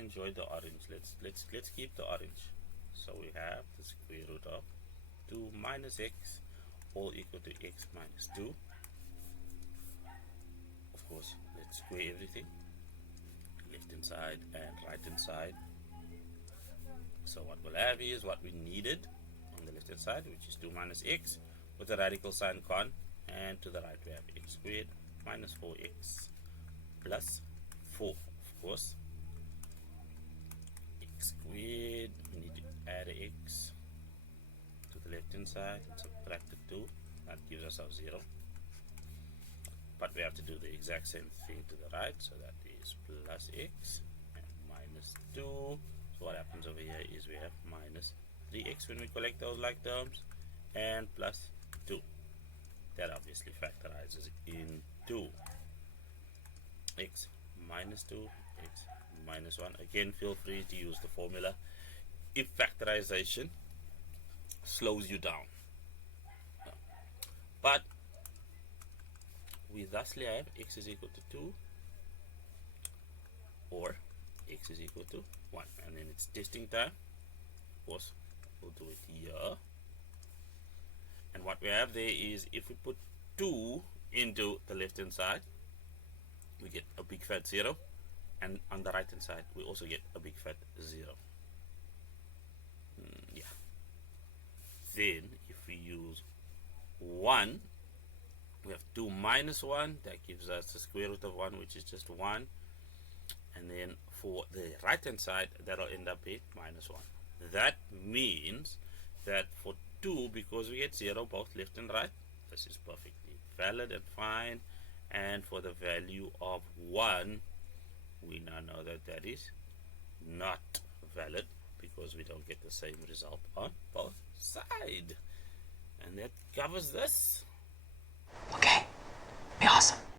enjoy the orange. Let's keep the orange. So we have the square root of 2 minus x, all equal to x minus 2. Of course, let's square everything, left hand side and right hand side. So what we'll have is what we needed on the left hand side, which is 2 minus x with the radical sign con, and to the right we have x squared minus 4x plus 4. Of course, x squared, we need to add a x to the left hand side and subtract the 2. That gives us our 0. But we have to do the exact same thing to the right, so that is plus x and minus 2. So what happens over here is we have minus 3x when we collect those like terms, and plus 2. That obviously factorizes into x minus 2, x minus 1. Again, feel free to use the formula if factorization slows you down. But we thusly have x is equal to 2 or x is equal to 1, and then it's testing time. Of course, we'll do it here, and what we have there is if we put 2 into the left hand side, we get a big fat 0, and on the right hand side we also get a big fat 0. Yeah. Then if we use 1, we have 2 minus 1, that gives us the square root of 1, which is just 1. And then for the right hand side, that'll end up being minus 1. That means that for 2, because we get 0 both left and right, this is perfectly valid and fine. And for the value of 1, we now know that that is not valid, because we don't get the same result on both sides. And that covers this. Okay, be awesome.